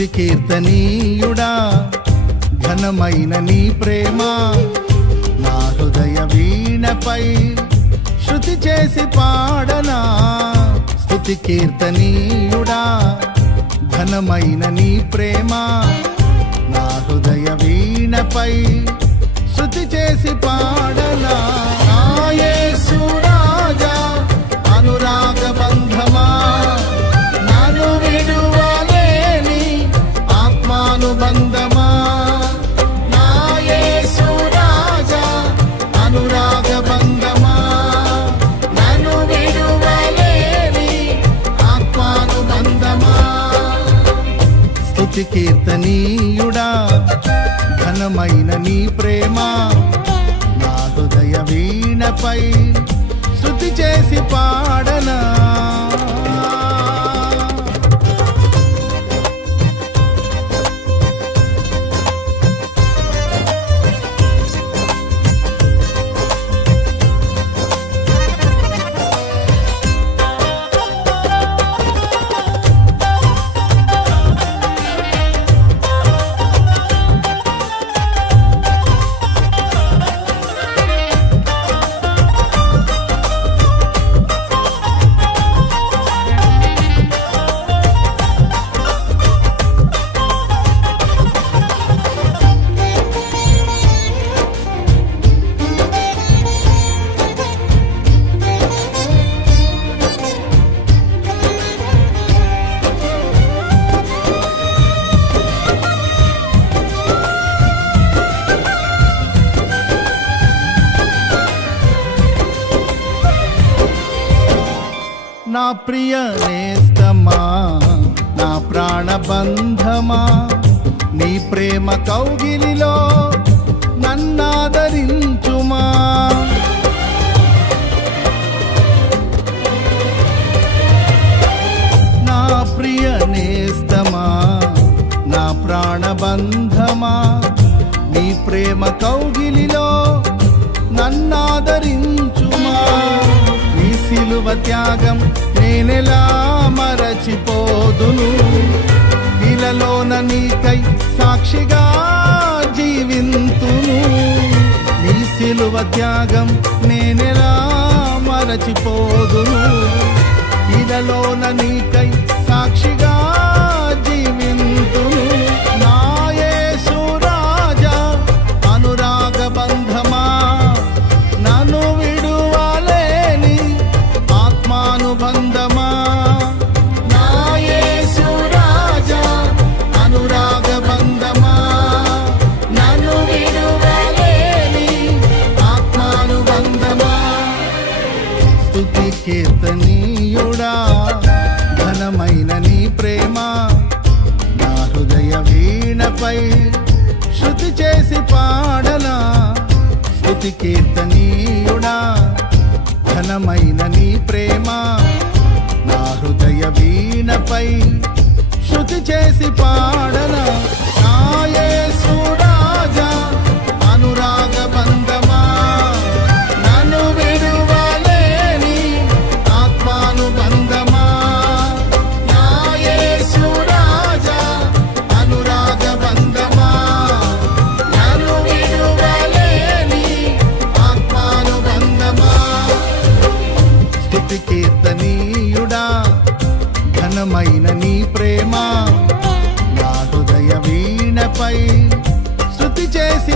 స్తుతి కీర్తనీయుడా ఘనమైన నీ ప్రేమ నా హృదయ వీణపై శృతి చేసి పాడనా. స్తుతి కీర్తనీయుడా ఘనమైన నీ ప్రేమ నా హృదయ వీణపై శృతి చేసి పాడనా. నా యేసు రాజా అనురాగ బంధమా నన్ను విడువలేని ఆత్మానుబంధమా. నా యేసు రాజా అనురాగ బంధమా నన్ను విడువలేని ఆత్మానుబంధమా. స్తుతి కీర్తనీయుడా ఘనమైన నీ ప్రేమ నా హృదయ వీణపై శృతి చేసి పాడనా. నా ప్రియ నేస్తమా నా ప్రాణబంధమా నీ ప్రేమ కౌగిలిలో నన్నాదరించుమా. నా ప్రియ నేస్తమా నా ప్రాణబంధమా నీ ప్రేమ కౌగిలిలో నన్నాదరించుమా. సిలువ త్యాగం నేనెలా మరచిపోదును, ఇలలోన నీకై సాక్షిగా జీవింతును. నీ సిలువ త్యాగం నేనెలా మరచిపోదును, ఇలలోన నీకై సాక్షిగా జీవింతును. నా యేసు రాజా అనురాగ బంధమా నన్ను విడువలేని ఆత్మానుబంధమా. నా యేసు రాజా అనురాగ బంధమా నన్ను విడువలేని ఆత్మానుబంధమా. స్తుతి కీర్తనీయుడా ఘనమైన నీ ప్రేమ నా హృదయ వీణపై శృతి చేసి పాడనా. స్తుతి కీర్తనీయుడా ఘనమైన నీ ప్రేమ నా హృదయ వీణపై శృతి చేసి పాడనా. నా యేసు రాజా అనురాగ బంధమా నన్ను విడువలేని ఆత్మానుబంధమా. నా యేసు రాజా అనురాగ బంధమా నన్ను విడువలేని ఆత్మానుబంధమా. స్తుతి కీర్తనీయుడా ఘనమైన నీ ప్రేమ నా హృదయ వీణపై శృతి చేసి